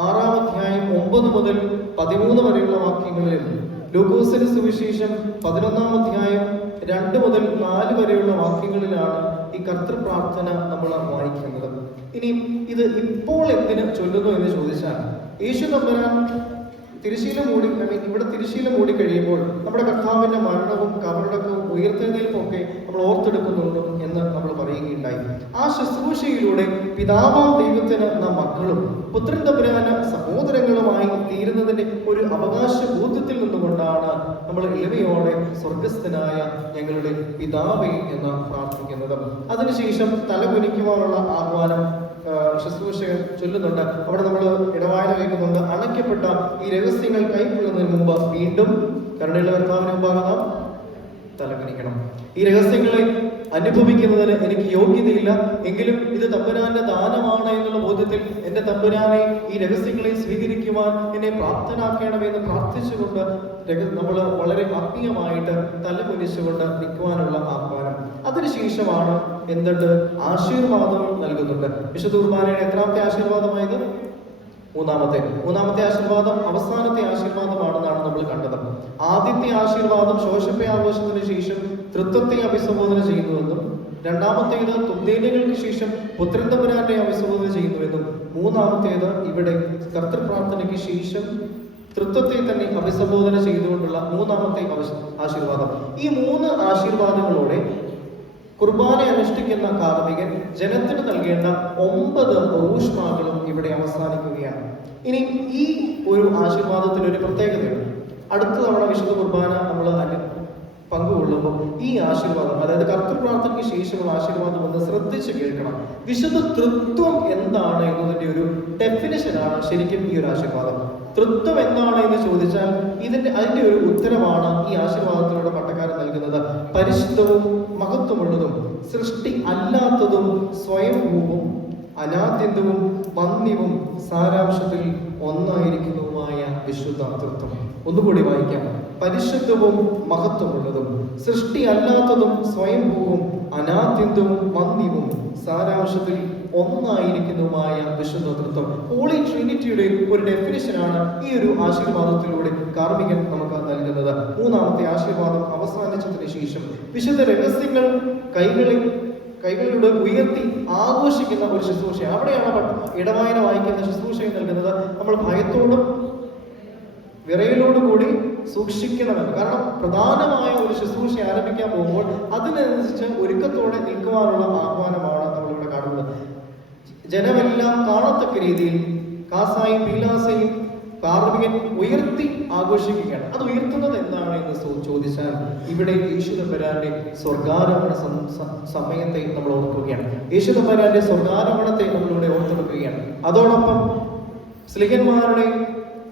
6-ാം അധ്യായം 9 മുതൽ 13 വരെയുള്ള വാക്യങ്ങളിലും ലൂക്കോസിന്റെ സുവിശേഷം 11-ാം അധ്യായം 2 മുതൽ 4 വരെയുള്ള വാക്യങ്ങളിലാണ് ഈ കർത്തൃ പ്രാർത്ഥന നമ്മൾ വായിക്കുന്നത്. ഇനി ഇത് ഇപ്പോൾ എന്തിന് ചൊല്ലുന്നു എന്ന് ചോദിച്ചാൽ, യേശു തമ്പുരാൻ ഇവിടെ തിരുശീല മൂടി കഴിയുമ്പോൾ നമ്മുടെ കർത്താവിന്റെ മരണവും കബറടക്കവും ഉയർത്തെഴുന്നേൽപ്പും ഒക്കെ നമ്മൾ ഓർത്തെടുക്കുന്നുണ്ട് എന്ന് നമ്മൾ പറയുകയുണ്ടായി. ആ ശുശ്രൂഷയിലൂടെ പിതാവാം ദൈവത്തിന് നാം മക്കളും പുത്രൻ തമ്പുരാന് സഹോദരങ്ങളുമായി തീരുന്നതിന്റെ ഒരു അവകാശ ബോധ്യത്തിൽ നിന്നുകൊണ്ടാണ് നമ്മൾ എളിമയോടെ സ്വർഗസ്ഥനായ ഞങ്ങളുടെ പിതാവേ എന്ന് പ്രാർത്ഥിക്കുന്നത്. അതിനുശേഷം തലകുനിക്കുവാനുള്ള ആഹ്വാനം ശുശ്രൂഷകൻ ചൊല്ലുന്നുണ്ട്. അവിടെ നമ്മൾ ഇടവായന വയ്ക്കുന്നുണ്ട്. അണയ്ക്കപ്പെട്ട ഈ രഹസ്യങ്ങൾ കൈക്കൊള്ളുന്നതിന് മുമ്പ് വീണ്ടും കരുണയുള്ള കർത്താവിന് മുമ്പാകെ നാം തലകുനിക്കണം. ഈ രഹസ്യങ്ങളെ അനുഭവിക്കുന്നതിന് എനിക്ക് യോഗ്യതയില്ല, എങ്കിലും ഇത് തമ്പുരാന്റെ ദാനമാണ് എന്നുള്ള ബോധ്യത്തിൽ എന്റെ തമ്പുരാനെ ഈ രഹസ്യങ്ങളെ സ്വീകരിക്കുവാൻ എന്നെ പ്രാപ്തനാക്കണമെന്ന് പ്രാർത്ഥിച്ചുകൊണ്ട് നമ്മൾ വളരെ ആത്മീയമായിട്ട് തലകുനിച്ചുകൊണ്ട് നിൽക്കുവാനുള്ള ആഹ്വാനം. അതിനുശേഷമാണ് എന്തുണ്ട്? ആശീർവാദം നൽകുന്നുണ്ട്. വിശുദ്ധ കുർബാനയുടെ എത്രാമത്തെ ആശീർവാദമായത്? മൂന്നാമത്തെ ആശീർവാദം അവസാനത്തെ ആശീർവാദമാണെന്നാണ് നമ്മൾ കണ്ടത്. ആദ്യത്തെ ആശീർവാദം ശോഷപ്പ ആഘോഷത്തിന് ശേഷം തൃത്വത്തെ അഭിസംബോധന ചെയ്യുന്നുവെന്നും, രണ്ടാമത്തേത് തുദ്ദേനകൾക്ക് ശേഷം പുത്രൻ തമ്പുരാനെ അഭിസംബോധന ചെയ്യുന്നുവെന്നും, മൂന്നാമത്തേത് ഇവിടെ കർത്തൃപ്രാർത്ഥനയ്ക്ക് ശേഷം തൃത്വത്തെ തന്നെ അഭിസംബോധന ചെയ്തുകൊണ്ടുള്ള മൂന്നാമത്തെ ആശീർവാദം. ഈ 3 ആശീർവാദങ്ങളോടെ കുർബാന അനുഷ്ഠിക്കുന്ന കാർമികൻ ജനത്തിന് നൽകേണ്ട 9 ഊഷ്മാകളും ഇവിടെ അവസാനിക്കുകയാണ്. ഇനി ഈ ഒരു ആശീർവാദത്തിന് ഒരു പ്രത്യേകതയുണ്ട്. അടുത്ത തവണ വിശുദ്ധ കുർബാന നമ്മൾ പങ്കുകൊള്ളുമ്പോൾ ഈ ആശീർവാദം, അതായത് കർത്തൃ പ്രാർത്ഥനയ്ക്ക് ശേഷമുള്ള ആശീർവാദം ഒന്ന് ശ്രദ്ധിച്ച് കേൾക്കണം. വിശുദ്ധ തൃത്വം എന്താണ് എന്നതിന്റെ ഒരു ഡെഫിനിഷനാണ് ശരിക്കും ഈ ഒരു ആശീർവാദം. തൃത്വം എന്താണ് എന്ന് ചോദിച്ചാൽ അതിന്റെ ഒരു ഉത്തരമാണ് ഈ ആശീർവാദത്തിലൂടെ പട്ടക്കാരൻ നൽകുന്നത്. പരിശുദ്ധവും മഹത്വമുള്ളതും സൃഷ്ടി അല്ലാത്തതും സ്വയംഭൂവും അനാദ്യന്തവും വന്യവും സാരാംശത്തിൽ ഒന്നായിരിക്കുന്നതുമായ വിശുദ്ധ തൃത്വം. ഒന്നുകൂടി വായിക്കാം. പരിശുദ്ധവും മഹത്വമുള്ളതും സൃഷ്ടി അല്ലാത്തതും സ്വയംഭൂവും അനാദ്യന്തവും വന്യവും സാരാംശത്തിൽ ഒന്നായിരിക്കുന്നതുമായ വിശുദ്ധ തൃത്വം. ഹോളി ട്രിനിറ്റിയുടെ ഒരു ഡെഫിനിഷനാണ് ഈ ഒരു ആശീർവാദത്തിലൂടെ കാർമികൻ നമുക്ക് നൽകുന്നത്. മൂന്നാമത്തെ ആശീർവാദം അവസാനിച്ചതിന് ശേഷം വിശുദ്ധ രഹസ്യങ്ങൾ കൈകളിലൂടെ ഉയർത്തി ആഘോഷിക്കുന്ന ഒരു ശുശ്രൂഷ. അവിടെയാണ് ഇടവായന വായിക്കുന്ന ശുശ്രൂഷയും നൽകുന്നത്. നമ്മൾ ഭയത്തോടും വിറയലോടുകൂടി സൂക്ഷിക്കണമെന്ന്. കാരണം പ്രധാനമായ ഒരു ശുശ്രൂഷ ആരംഭിക്കാൻ പോകുമ്പോൾ അതിനനുസരിച്ച് ഒരുക്കത്തോടെ നിൽക്കുവാനുള്ള ആഹ്വാനമാണ് നമ്മളിവിടെ കാണുന്നത്. ജനമെല്ലാം കാണത്തക്ക രീതിയിൽ കാസായും പീലാസയും കാർമികൻ ഉയർത്തി ആഘോഷിക്കുകയാണ്. അത് ഉയർത്തുന്നത് എന്താണ് എന്ന് ചോദിച്ചാൽ ഇവിടെ യേശുദമ്പുരാന്റെ സ്വർഗാരോഹണ സമയത്തെ നമ്മൾ ഓർക്കുകയാണ്. യേശുദമ്പുരാന്റെ സ്വർഗാരോഹണത്തെ നമ്മളിവിടെ ഓർത്തെടുക്കുകയാണ്. അതോടൊപ്പം സ്ലിഹന്മാരുടെ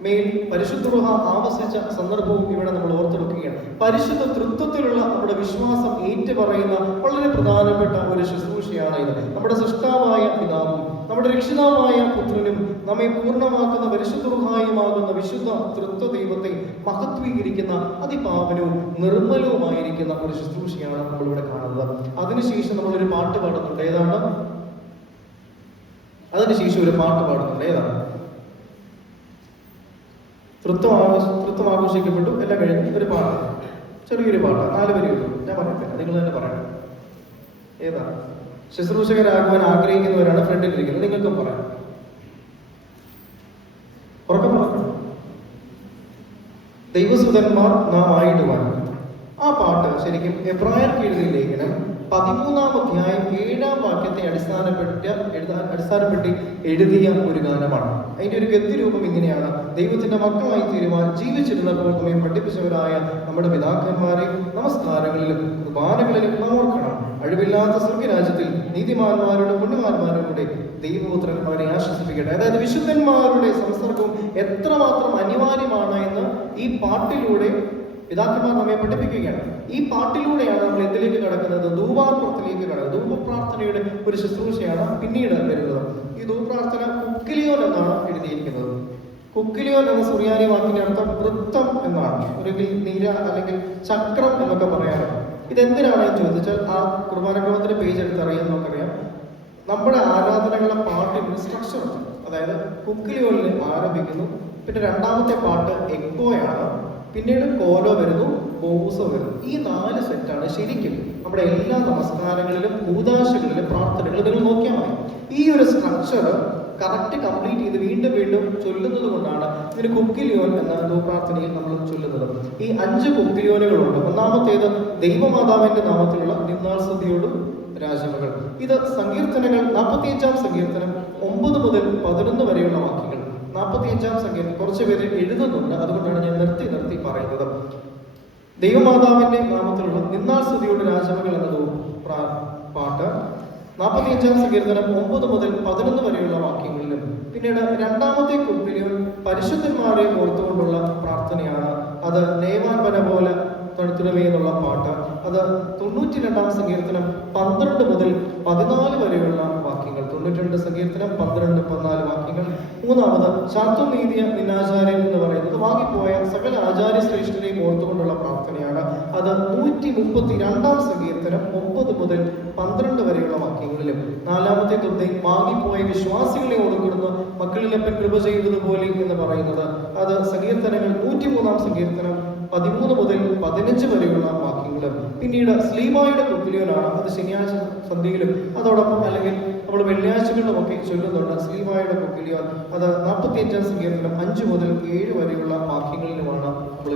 മേൽ പരിശുദ്ധ റൂഹ ആവസിച്ച സന്ദർഭവും ഇവിടെ നമ്മൾ ഓർത്തെടുക്കുകയാണ്. പരിശുദ്ധ തൃത്വത്തിലുള്ള നമ്മുടെ വിശ്വാസം ഏറ്റുപറയുന്ന വളരെ പ്രധാനപ്പെട്ട ഒരു ശുശ്രൂഷയാണ് ഇത്. നമ്മുടെ സൃഷ്ടാവായ പിതാവും നമ്മുടെ രക്ഷിതാവായ പുത്രനും നമ്മെ പൂർണ്ണമാക്കുന്ന പരിശുദ്ധ റൂഹായുമാകുന്ന വിശുദ്ധ തൃത്വ ദൈവത്തെ മഹത്വീകരിക്കുന്ന അതിപാവനവും നിർമ്മലവുമായിരിക്കുന്ന ഒരു ശുശ്രൂഷയാണ് നമ്മളിവിടെ കാണുന്നത്. അതിനുശേഷം നമ്മളൊരു പാട്ട് പാടുന്നുണ്ട്. ഏതാണ്? അതിനുശേഷം ഒരു പാട്ട് പാടുന്നുണ്ട്. ഏതാണ്? തൃത്വം ആഘോഷിക്കപ്പെട്ടു, എല്ലാം കഴിഞ്ഞ് ഒരു പാട്ട്, ചെറിയൊരു പാട്ട്, 4 വരിയുള്ളൂ. ഞാൻ പറയത്തില്ല, നിങ്ങൾ തന്നെ പറയണം. ഏതാ? ശുശ്രൂഷകരാകുവാൻ ആഗ്രഹിക്കുന്നവരാണ് ഫ്രണ്ടിലിരിക്കുന്നത്. നിങ്ങൾക്കും പറയാം. ഉറക്കം പറഞ്ഞു. ദൈവസുതന്മാർ നാം ആയിടുവാൻ. ആ പാട്ട് ശരിക്കും എബ്രായർക്ക് എഴുതിയ ലേഖനം 13-ാം അധ്യായം 7-ാം വാക്യത്തെ അടിസ്ഥാനപ്പെടുത്തി എഴുതിയ ഒരു ഗാനമാണ്. അതിന്റെ ഒരു ഗദ്യരൂപം ഇങ്ങനെയാണ്: ദൈവത്തിന്റെ മക്കളായി തീരുവാൻ ജീവിച്ചിരുന്നപ്പോൾ നമ്മെ പഠിപ്പിച്ചവരായ നമ്മുടെ പിതാക്കന്മാരെ നമസ്കാരങ്ങളിലും കുർബാനകളിലും ഓർക്കണം. അഴിവില്ലാത്ത സ്വർഗ്ഗരാജ്യത്തിൽ നീതിമാന്മാരുടെ പുണ്യവാന്മാരുടെ ദൈവപുത്രൻ അവരെ ആശ്വസിപ്പിക്കട്ടെ. അതായത് വിശുദ്ധന്മാരുടെ സംസർഗം എത്രമാത്രം അനിവാര്യമാണ് എന്ന് ഈ പാട്ടിലൂടെ പിതാക്കന്മാർ നമ്മെ പഠിപ്പിക്കുകയാണ്. ഈ പാട്ടിലൂടെയാണ് നമ്മൾ എന്തിലേക്ക് കടക്കുന്നത്? ധൂപാർപ്പണത്തിലേക്ക് കടക്കുന്നത്. ധൂപപ്രാർത്ഥനയുടെ ഒരു ശുശ്രൂഷയാണ് പിന്നീട് വരുന്നത്. ഈ ധൂപപ്രാർത്ഥന കുക്കിലിയോൻ എന്നാണ് എഴുതിയിരിക്കുന്നത്. കുക്കിലിയോൻ എന്ന സുറിയാനി വാക്കിന്റെ അർത്ഥം വൃത്തം എന്നാണ്. ഒരു നീര അല്ലെങ്കിൽ ചക്രം എന്നൊക്കെ പറയാറുണ്ട്. ഇതെന്തിനാണെന്ന് ചോദിച്ചാൽ ആ കുർബാനക്രമത്തിന്റെ പേജ് എടുത്തറിയാൻ നമുക്കറിയാം. നമ്മുടെ ആരാധനകളുടെ പാട്ടിന് സ്ട്രക്ചർ ഉണ്ട്. അതായത് കുക്കിലിയോനിൽ ആരംഭിക്കുന്നു, പിന്നെ രണ്ടാമത്തെ പാട്ട് എക്കോയാണ്, പിന്നീട് കോലോ വരുന്നു, ബോസോ വരുന്നു. ഈ 4 സെറ്റാണ് ശരിക്കും നമ്മുടെ എല്ലാ നമസ്കാരങ്ങളിലും കൂദാശകളിലും പ്രാർത്ഥനകളിലും നിങ്ങൾ നോക്കിയാൽ മതി. ഈ ഒരു സ്ട്രക്ചർ കറക്റ്റ് കംപ്ലീറ്റ് ചെയ്ത് വീണ്ടും വീണ്ടും ചൊല്ലുന്നത് കൊണ്ടാണ് ഇതിന് കുക്കിലിയോൻ എന്ന ധൂപ്രാർത്ഥനയിൽ നമ്മൾ ചൊല്ലുന്നത്. ഈ 5 കുക്കിലിയോനുകളുണ്ട്. ഒന്നാമത്തേത് ദൈവമാതാവിന്റെ നാമത്തിലുള്ള നിന്നാൾ സ്തുതിയോടും രാജമകൾ. ഇത് സങ്കീർത്തനങ്ങൾ 45-ാം സങ്കീർത്തനം 9 മുതൽ 11 വരെയുള്ള വാക്യങ്ങൾ. 45-ാം സങ്കീർത്തനം കുറച്ച് പേര് എഴുതുന്നുണ്ട്, അതുകൊണ്ടാണ് ഞാൻ നിർത്തി പറയുന്നത്. ദൈവമാതാവിന്റെ നാമത്തിലുള്ള നിന്നാൾ സ്തുതിയോട് രാജമകൾ എന്നത് പാട്ട് 45-ാം സങ്കീർത്തനം 9 മുതൽ 11 വരെയുള്ള വാക്യങ്ങളിലും. പിന്നീട് രണ്ടാമത്തെ കുക്കിലിയോൻ പരിശുദ്ധന്മാരെ ഓർത്തുകൊണ്ടുള്ള പ്രാർത്ഥനയാണ്. അത് നേവാൻപന പോലെ തടുത്തിടമേ എന്നുള്ള പാട്ട്. അത് 92-ാം സങ്കീർത്തനം 12 മുതൽ 14 വരെയുള്ള വാക്യങ്ങൾ. 92 സങ്കീർത്തനം 12-14 വാക്യങ്ങൾ. മൂന്നാമത് ശാർത്തും നീതിയ നിന്നാചാര്യൻ എന്ന് പറയുന്നത് വാങ്ങിപ്പോയ സകല ആചാര്യ ശ്രേഷ്ഠരെയും ഓർത്തുകൊണ്ടുള്ള പ്രാർത്ഥനയാണ്. അത് 132-ാം സങ്കീർത്തനം 9 മുതൽ 12 വരെയുള്ള വാക്യങ്ങളിലും. നാലാമത്തെ തുതി വാങ്ങിപ്പോയ വിശ്വാസികളെ ഓർക്കുന്ന മക്കളിലപ്പൻ കൃപ ചെയ്തതുപോലെ എന്ന് പറയുന്നത് അത് സങ്കീർത്തനങ്ങൾ 103-ാം സങ്കീർത്തനം 13 മുതൽ 15 വരെയുള്ള വാക്യങ്ങളും. പിന്നീട് സ്ലീബായുടെ കുക്കിലിയോനാണ്. അത് ശനിയാഴ്ച സന്ധ്യയിലും അതോടൊപ്പം അല്ലെങ്കിൽ നമ്മൾ വെള്ളിയാഴ്ചകളിലും ഒക്കെ ചൊല്ലുന്നുണ്ട് സ്ലീബായുടെ കുക്കിലിയോൻ. അത് 45-ാം സങ്കീർത്തനം 5 മുതൽ 7 വരെയുള്ള വാക്യങ്ങളിലുമാണ് നമ്മൾ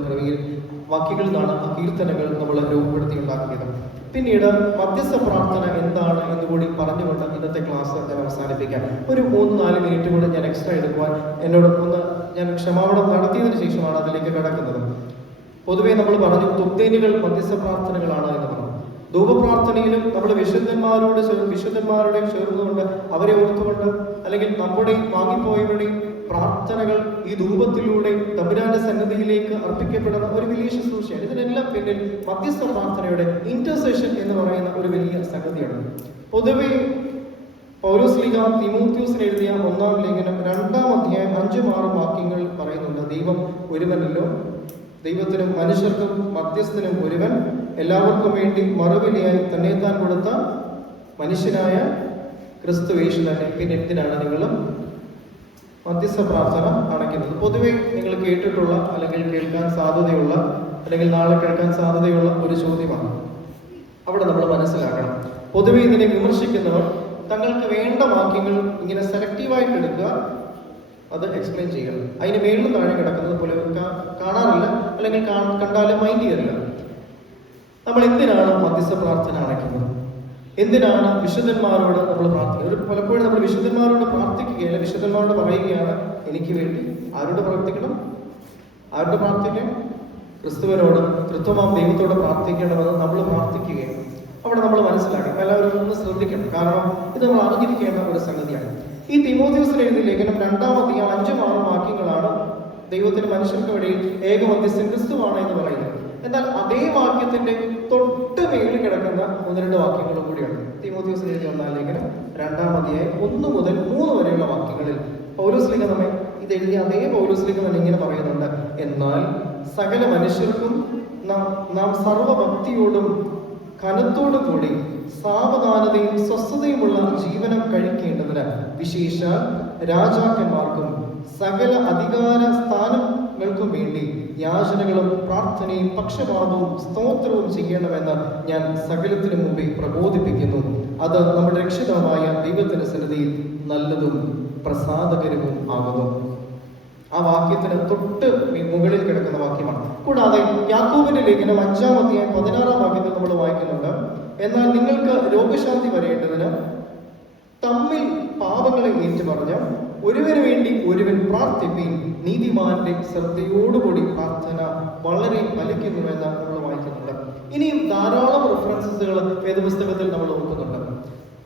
വാക്യങ്ങളിൽ നിന്നാണ് ആ കീർത്തനങ്ങൾ നമ്മൾ രൂപപ്പെടുത്തി ഉണ്ടാക്കിയത്. പിന്നീട് മധ്യസ്ഥ പ്രാർത്ഥന എന്താണ് എന്ന് കൂടി പറഞ്ഞുകൊണ്ട് ഇന്നത്തെ ക്ലാസ് ഞാൻ അവസാനിപ്പിക്കാം. ഒരു 3-4 മിനിറ്റ് കൂടെ ഞാൻ എക്സ്ട്രാ എടുക്കുവാൻ എന്നോട് ഞാൻ ക്ഷമാപണം നടത്തിയതിനു ശേഷമാണ് അതിലേക്ക് കടക്കുന്നത്. പൊതുവേ നമ്മൾ പറഞ്ഞു തുബ്ദേനികൾ മധ്യസ്ഥ പ്രാർത്ഥനകളാണ് എന്ന് പറഞ്ഞു. ധൂപപ്രാർത്ഥനയിലും നമ്മൾ വിശുദ്ധന്മാരുടെ ചേർന്നുകൊണ്ട് അവരെ ഓർത്തുകൊണ്ട്, അല്ലെങ്കിൽ നമ്മുടെ വാങ്ങിപ്പോയവരുടെയും പ്രാർത്ഥനകൾ ഈ ധൂപത്തിലൂടെ തമ്പുരാന്റെ സന്നിധിയിലേക്ക് അർപ്പിക്കപ്പെടുന്ന ഒരു വലിയ ശുശ്രൂഷയാണ്. ഇതിനെല്ലാം പിന്നിൽ മധ്യസ്ഥ പ്രാർത്ഥനയുടെ ഇന്റർസെഷൻ എന്ന് പറയുന്ന ഒരു വലിയ സംഗതിയാണ്. പൊതുവെ പൗലോസ് തിമോഥെയോസിന് എഴുതിയ 1-ാം ലേഖനം 2-ാം അധ്യായം 5-6 വാക്യങ്ങൾ പറയുന്നുണ്ട്. ദൈവം ഒരുവനല്ലോ, ദൈവത്തിനും മനുഷ്യർക്കും മധ്യസ്ഥനും ഒരുവൻ, എല്ലാവർക്കും വേണ്ടി മറുവിലയായി തന്നെത്താൻ കൊടുത്ത മനുഷ്യനായ ക്രിസ്തു യേശു തന്നെ. പിന്നെ എന്തിനാണ് നിങ്ങൾ മധ്യസ്ഥ പ്രാർത്ഥന അടയ്ക്കുന്നത്? പൊതുവെ നിങ്ങൾ കേട്ടിട്ടുള്ള, അല്ലെങ്കിൽ കേൾക്കാൻ സാധ്യതയുള്ള, അല്ലെങ്കിൽ നാളെ കേൾക്കാൻ സാധ്യതയുള്ള ഒരു ചോദ്യമാണ്. അവിടെ നമ്മൾ മനസ്സിലാക്കണം, പൊതുവെ ഇതിനെ വിമർശിക്കുന്നവർ തങ്ങൾക്ക് വേണ്ട വാക്യങ്ങൾ ഇങ്ങനെ സെലക്റ്റീവായിട്ട് എടുക്കുക, അത് എക്സ്പ്ലെയിൻ ചെയ്യണം. അതിന് മേളിലും താഴെ കിടക്കുന്നത് പോലെ കാണാറില്ല, അല്ലെങ്കിൽ കണ്ടാലും മൈൻഡ് ചെയ്യാറില്ല. നമ്മൾ എന്തിനാണ് മധ്യസ്ഥ പ്രാർത്ഥന അടയ്ക്കുന്നത്? എന്തിനാണ് വിശുദ്ധന്മാരോട് നമ്മൾ പ്രാർത്ഥിക്കുന്നത്? പലപ്പോഴും നമ്മൾ വിശുദ്ധന്മാരോട് പ്രാർത്ഥിക്കുകയല്ല, വിശുദ്ധന്മാരോട് പറയുകയാണ് എനിക്ക് വേണ്ടി. ആരോട് പ്രാർത്ഥിക്കണം? ആരോട് പ്രാർത്ഥിക്കണം? ക്രിസ്തുവിനോട്, ക്രിസ്തുവാം ദൈവത്തോട് പ്രാർത്ഥിക്കണമെന്ന് നമ്മൾ പ്രാർത്ഥിക്കുകയാണ്. അവിടെ നമ്മൾ മനസ്സിലാക്കണം, എല്ലാവരും ഒന്ന് ശ്രദ്ധിക്കണം. കാരണം ഇത് നമ്മൾ അറിഞ്ഞിരിക്കേണ്ട ഒരു സംഗതിയാണ്. ഈ തിമോഥെയോസിന് എഴുതിയ ലേഖനം 2-ാം അധ്യായം 5-6 വാക്യങ്ങളാണ് ദൈവത്തിന് മനുഷ്യർക്ക് ഇടയിൽ ഏക മധ്യസ്ഥൻ ക്രിസ്തുവാണ് എന്ന് പറയുന്നത്. എന്നാൽ അതേ വാക്യത്തിന്റെ തൊട്ട് മേളിൽ കിടക്കുന്ന 1-2 വാക്യങ്ങളും കൂടിയാണ്. തിമോഥെയോസിന് എഴുതിയ 1-ാം ലേഖനം 2-ാം അധ്യായം 1 മുതൽ 3 വരെയുള്ള വാക്യങ്ങളിൽ പൗലോസ് ലീഗ നമ്മെ ഇതെഴുതിയ അതേ പൗലോസ് ലീഗ തന്നെ ഇങ്ങനെ പറയുന്നുണ്ട്: എന്നാൽ സകല മനുഷ്യർക്കും നാം സർവഭക്തിയോടും കനത്തോടും കൂടി സാവധാനതയും സ്വസ്ഥതയുമുള്ള ജീവനം കഴിക്കേണ്ടതിന്, വിശേഷ രാജാക്കന്മാർക്കും സകല അധികാര സ്ഥാനങ്ങൾക്കും വേണ്ടി യാചനകളും പ്രാർത്ഥനയും പക്ഷപാതവും സ്തോത്രവും ചെയ്യണമെന്ന് ഞാൻ സകലത്തിനു മുമ്പേ പ്രബോധിപ്പിക്കുന്നു. അത് നമ്മുടെ രക്ഷിതാവായ ദൈവത്തിന്റെ സന്നിധിയിൽ നല്ലതും പ്രസാദകരവും ആകുന്നു. ആ വാക്യത്തിന് തൊട്ട് മുകളിൽ കിടക്കുന്ന വാക്യമാണ്. കൂടാതെ യാക്കോബിന്റെ ലേഖനം 5-ാം അധ്യായം 16-ാം വാക്യത്തിൽ നമ്മൾ വായിക്കുന്നുണ്ട്: എന്നാൽ നിങ്ങൾക്ക് രോഗശാന്തി വരേണ്ടതിന് തമ്മിൽ പാപങ്ങളെ ഏറ്റുപറഞ്ഞ് ഒരുവന് വേണ്ടി ഒരുവൻ പ്രാർത്ഥിപ്പീൻ, നീതിമാന്റെ ശ്രദ്ധയോടുകൂടി പ്രാർത്ഥന വളരെ ഫലിക്കുന്നുവെന്ന് നമ്മൾ വായിക്കുന്നുണ്ട്. ഇനിയും ധാരാളം റെഫറൻസുകൾ വേദപുസ്തകത്തിൽ നമ്മൾ നോക്കുന്നുണ്ട്.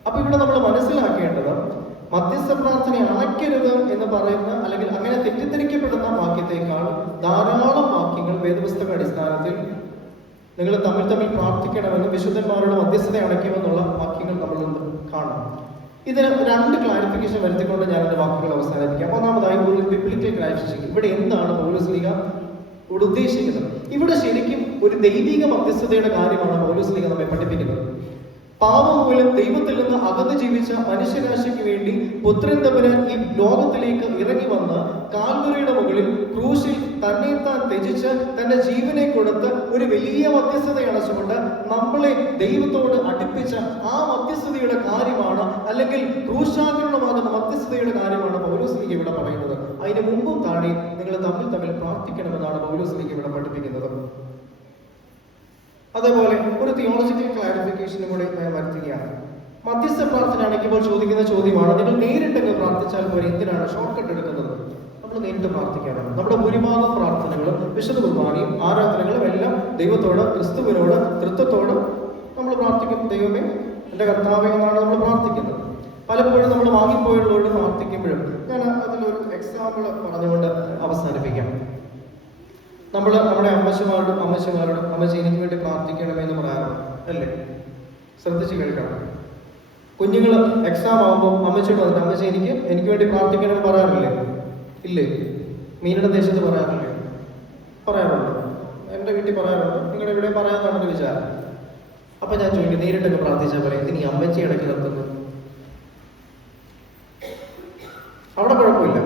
അപ്പൊ ഇവിടെ നമ്മൾ മനസ്സിലാക്കേണ്ടത്, മധ്യസ്ഥ പ്രാർത്ഥന അടയ്ക്കരുത് എന്ന് പറയുന്ന, അല്ലെങ്കിൽ അങ്ങനെ തെറ്റിദ്ധരിക്കപ്പെടുന്ന വാക്യത്തെക്കാൾ ധാരാളം വാക്യങ്ങൾ വേദപുസ്തക അടിസ്ഥാനത്തിൽ നിങ്ങൾ തമ്മിൽ പ്രാർത്ഥിക്കണമെന്ന്, വിശുദ്ധന്മാരുടെ മധ്യസ്ഥത അടയ്ക്കുമെന്നുള്ള വാക്യങ്ങൾ നമ്മൾ കാണാം. ഇതിന് 2 ക്ലാരിഫിക്കേഷൻ വരുത്തിക്കൊണ്ട് ഞാൻ എൻ്റെ വാക്കുകൾ അവസാനിപ്പിക്കാം. ഒന്നാമതായി ഒരു ബിബ്ലിക്കൽ ക്ലാരിഫിക്കേഷൻ. ഇവിടെ എന്താണ് പൗലോസ് ലീഗ ഇവിടെ ഉദ്ദേശിക്കുന്നത്? ഇവിടെ ശരിക്കും ഒരു ദൈവിക മധ്യസ്ഥതയുടെ കാര്യമാണ് പൗലോസ് ലീഗ നമ്മെ പഠിപ്പിക്കുന്നത്. പാപം മൂലം ദൈവത്തിൽ നിന്ന് അകന്ന് ജീവിച്ച മനുഷ്യരാശിക്ക് വേണ്ടി പുത്രൻ തമ്പുരാൻ ഈ ലോകത്തിലേക്ക് ഇറങ്ങി വന്ന് കാൽവറിയുടെ മുകളിൽ ക്രൂശിൽ തന്നെത്താൻ ത്യജിച്ച് തന്റെ ജീവനെ കൊടുത്ത് ഒരു വലിയ മധ്യസ്ഥത അടച്ചുകൊണ്ട് നമ്മളെ ദൈവത്തോട് അടുപ്പിച്ച ആ മധ്യസ്ഥതയുടെ കാര്യമാണ്, അല്ലെങ്കിൽ ക്രൂശാകരണമാകുന്ന മധ്യസ്ഥതയുടെ കാര്യമാണ് പൗലോസ് ലീഗ ഇവിടെ പറയുന്നത്. അതിന് മുമ്പും താഴെ നിങ്ങൾ തമ്മിൽ പ്രാർത്ഥിക്കണമെന്നാണ് പൗലോസ് ലീഗ ഇവിടെ പഠിപ്പിക്കുന്നത്. അതേപോലെ ഒരു തിയോളജിക്കൽ ക്ലാരിഫിക്കേഷനും കൂടെ ഞാൻ വരുത്തുകയാണ്. മധ്യസ്ഥ പ്രാർത്ഥന അടയ്ക്കുമ്പോൾ ചോദിക്കുന്ന ചോദ്യമാണ്, നിങ്ങൾ നേരിട്ടങ്ങ് പ്രാർത്ഥിച്ചാൽ പോലെ എന്തിനാണ് ഷോർട്ട് കട്ട് എടുക്കുന്നത്? നമ്മൾ നേരിട്ട് പ്രാർത്ഥിക്കാനാണ്. നമ്മുടെ ഭൂരിഭാഗം പ്രാർത്ഥനകളും വിശുദ്ധ കുർബാനയും ആരാധനകളും എല്ലാം ദൈവത്തോട്, ക്രിസ്തുവിനോട്, തൃത്വത്തോട് നമ്മൾ പ്രാർത്ഥിക്കും. ദൈവമേ, എൻ്റെ കർത്താവേ എന്നാണ് നമ്മൾ പ്രാർത്ഥിക്കുന്നത്. പലപ്പോഴും നമ്മൾ വാങ്ങിപ്പോയവരോട് പ്രാർത്ഥിക്കുമ്പോഴും ഞാൻ അതിലൊരു എക്സാമ്പിൾ പറഞ്ഞുകൊണ്ട് അവസാനിപ്പിക്കാം. നമ്മൾ നമ്മുടെ അമ്മച്ചിമാരോടും അമ്മച്ചി എനിക്ക് വേണ്ടി പ്രാർത്ഥിക്കണമെന്ന് പറയാറുണ്ട്, അല്ലേ? ശ്രദ്ധിച്ച് കേൾക്കണം. കുഞ്ഞുങ്ങൾ എക്സാം ആകുമ്പോൾ അമ്മച്ചിയോട് വന്നിട്ട് അമ്മച്ചി എനിക്ക് വേണ്ടി പ്രാർത്ഥിക്കണമെന്ന് പറയാറില്ലേ? ഇല്ലേ? മീനയുടെ ദേശത്ത് പറയാറില്ലേ? പറയാറുണ്ട്. എൻ്റെ വീട്ടിൽ പറയാറുണ്ട്. നിങ്ങളുടെ ഇവിടെ പറയാന്നാണെന്ന് വിചാരം. അപ്പൊ ഞാൻ ചോദിക്കും, നേരിട്ടൊക്കെ പ്രാർത്ഥിച്ചാൽ പോലെ എന്തിനീ അമ്മച്ചി ഇടയ്ക്ക് നിർത്തുന്നത്? അവിടെ കുഴപ്പമില്ല,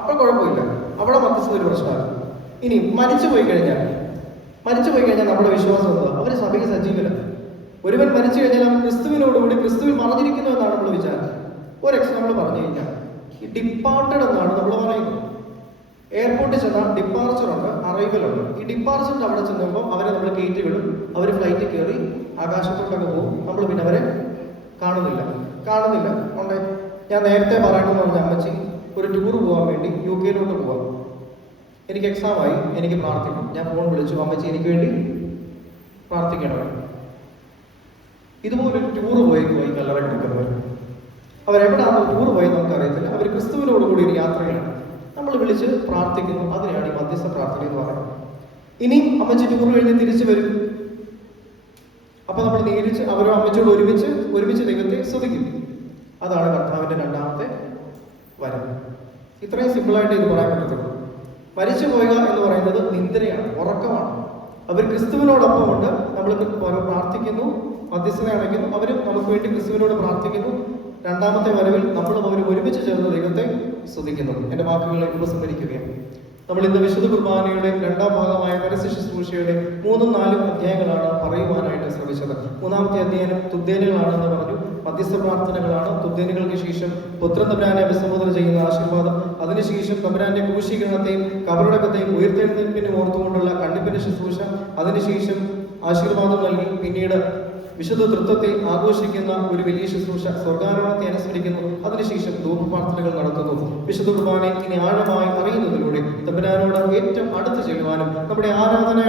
അപ്പൊ കുഴപ്പമില്ല, അവിടെ മധ്യസ്ഥ ഒരു പ്രശ്നമാണ്. ഇനി മരിച്ചു പോയി കഴിഞ്ഞാൽ നമ്മുടെ വിശ്വാസം എന്താ? അവർ സഭയ്ക്ക് സജീവല്ല. ഒരുവൻ മരിച്ചു കഴിഞ്ഞാൽ അവൻ ക്രിസ്തുവിനോടുകൂടി ക്രിസ്തുവിൽ മറഞ്ഞിരിക്കുന്നു എന്നാണ് നമ്മൾ വിചാരം. ഒരു എക്സാമ്പിൾ പറഞ്ഞു കഴിഞ്ഞാൽ ഡിപ്പാർട്ടഡ് എന്നാണ് നമ്മൾ പറയുന്നത്. എയർപോർട്ടിൽ ചെന്നാൽ ഡിപ്പാർച്ചർ ഉണ്ട്, അറൈവൽ ഉണ്ട്. ഈ ഡിപ്പാർച്ചറിന്റെ അവിടെ ചെന്നുമ്പോൾ അവരെ നമ്മൾ കയറ്റി വിടും. അവർ ഫ്ലൈറ്റിൽ കയറി ആകാശത്തോട്ടൊക്കെ പോകും. നമ്മൾ പിന്നെ അവരെ കാണുന്നില്ല. ഉണ്ട്. ഞാൻ നേരത്തെ പറയണമെന്ന് പറഞ്ഞ അമ്മച്ചി ഒരു ടൂർ പോകാൻ വേണ്ടി UK പോകാം. എനിക്ക് എക്സാം ആയി, എനിക്ക് പ്രാർത്ഥിക്കണം. ഞാൻ ഫോൺ വിളിച്ചു, അമ്മച്ചി എനിക്ക് വേണ്ടി പ്രാർത്ഥിക്കണം. ഇതുപോലൊരു ടൂർ പോയി കല്ലറ കിടക്കുന്നവർ, അവരെവിടാണ് ടൂർ പോയെന്ന് നമുക്കറിയത്തില്ല. അവർ ക്രിസ്തുവിനോടുകൂടി ഒരു യാത്രയാണ്. നമ്മൾ വിളിച്ച് പ്രാർത്ഥിക്കുന്നു. അതിനെയാണ് ഈ മധ്യസ്ഥ പ്രാർത്ഥന എന്ന് പറയുന്നത്. ഇനിയും അമ്മച്ചി ടൂർ കഴിഞ്ഞ് തിരിച്ചു വരും. അപ്പൊ നമ്മൾ നേരിച്ച് അവരോ അമ്മച്ചോട് ഒരുമിച്ച് ദൈവത്തെ സ്തുതിക്കും. അതാണ് കർത്താവിന്റെ രണ്ടാമത്തെ വരവ്. ഇത്രയും സിമ്പിളായിട്ട് ഇത് പറയാൻ പറ്റത്തുള്ളൂ. മരിച്ചു പോവുക എന്ന് പറയുന്നത് നിന്ദനയാണ്, ഉറക്കമാണ്. അവർ ക്രിസ്തുവിനോടൊപ്പം ഉണ്ട്. നമ്മൾ പ്രാർത്ഥിക്കുന്നു, മധ്യസ്ഥത അണയ്ക്കുന്നു. അവരും നമുക്ക് വേണ്ടി ക്രിസ്തുവിനോട് പ്രാർത്ഥിക്കുന്നു. രണ്ടാമത്തെ വരവിൽ നമ്മളും അവരും ഒരുമിച്ച് ചേർന്ന് ദൈവത്തെ സ്തുതിക്കുന്നു. എന്റെ വാക്കുകളെ ഉപസംഹരിക്കുകയാണ്. നമ്മൾ ഇന്ന് വിശുദ്ധ കുർബാനയുടെ രണ്ടാം ഭാഗമായ പരസ്യ ശുശ്രൂഷയുടെ 3ഉം 4ഉം അധ്യായങ്ങളാണ് പറയുവാനായിട്ട് ശ്രമിച്ചത്. മൂന്നാമത്തെ അധ്യായം തുദ്ദേനുകളാണെന്ന് പറഞ്ഞു. മധ്യസ്ഥ പ്രാർത്ഥനകളാണ്. തുദ്ദേനുകൾക്ക് ശേഷം പുത്രൻ തമ്പുരാനെ അഭിസംബോധന ചെയ്യുന്ന ആശീർവാദം, അതിനുശേഷം തമ്പുരാന്റെ ക്രൂശീകരണത്തെയും കബറടക്കത്തെയും ഉയർത്തെഴുന്നേൽപ്പിനും ഓർത്തുകൊണ്ടുള്ള കണ്ണിപ്പിന്റെ ശുശ്രൂഷ, അതിനുശേഷം ആശീർവാദം നൽകി പിന്നീട് വിശുദ്ധ തൃത്വത്തെ ആഘോഷിക്കുന്ന ഒരു വലിയ ശുശ്രൂഷ, സ്വർഗാരോഹണത്തെ അനുസ്മരിക്കുന്നു. അതിനുശേഷം ധൂപപ്രാർത്ഥനകൾ നടത്തുന്നു. വിശുദ്ധ കുർബാനയെ ഇനി ആഴമായി അറിയുന്നതിലൂടെ തമ്പുരാനോട് ഏറ്റവും അടുത്ത് ചെല്ലുവാനും നമ്മുടെ ആരാധന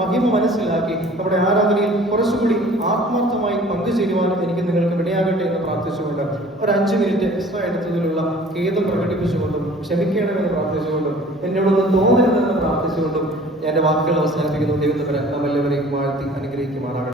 മഹിമ മനസ്സിലാക്കി നമ്മുടെ ആരാധനയിൽ കുറച്ചുകൂടി ആത്മാർത്ഥമായി പങ്കുചേരുവാനും എനിക്ക് നിങ്ങൾക്ക് ഇടയാകട്ടെ എന്ന് പ്രാർത്ഥിച്ചുകൊണ്ട് ഒരു 5 മിനിറ്റ് എക്സ്ട്രാ എടുത്തതിലുള്ള ഖേദം പ്രകടിപ്പിച്ചുകൊണ്ടും ക്ഷമിക്കണമെന്ന് പ്രാർത്ഥിച്ചുകൊണ്ടും എന്നോടൊന്ന് തോന്നരുതെന്ന് പ്രാർത്ഥിച്ചുകൊണ്ടും എന്റെ വാക്കുകൾ അവസാനിപ്പിക്കുന്നു. ദൈവത്തെ നമ്മെല്ലാവരെയും വാഴ്ത്തി അനുഗ്രഹിക്കുമാറാകട്ടെ.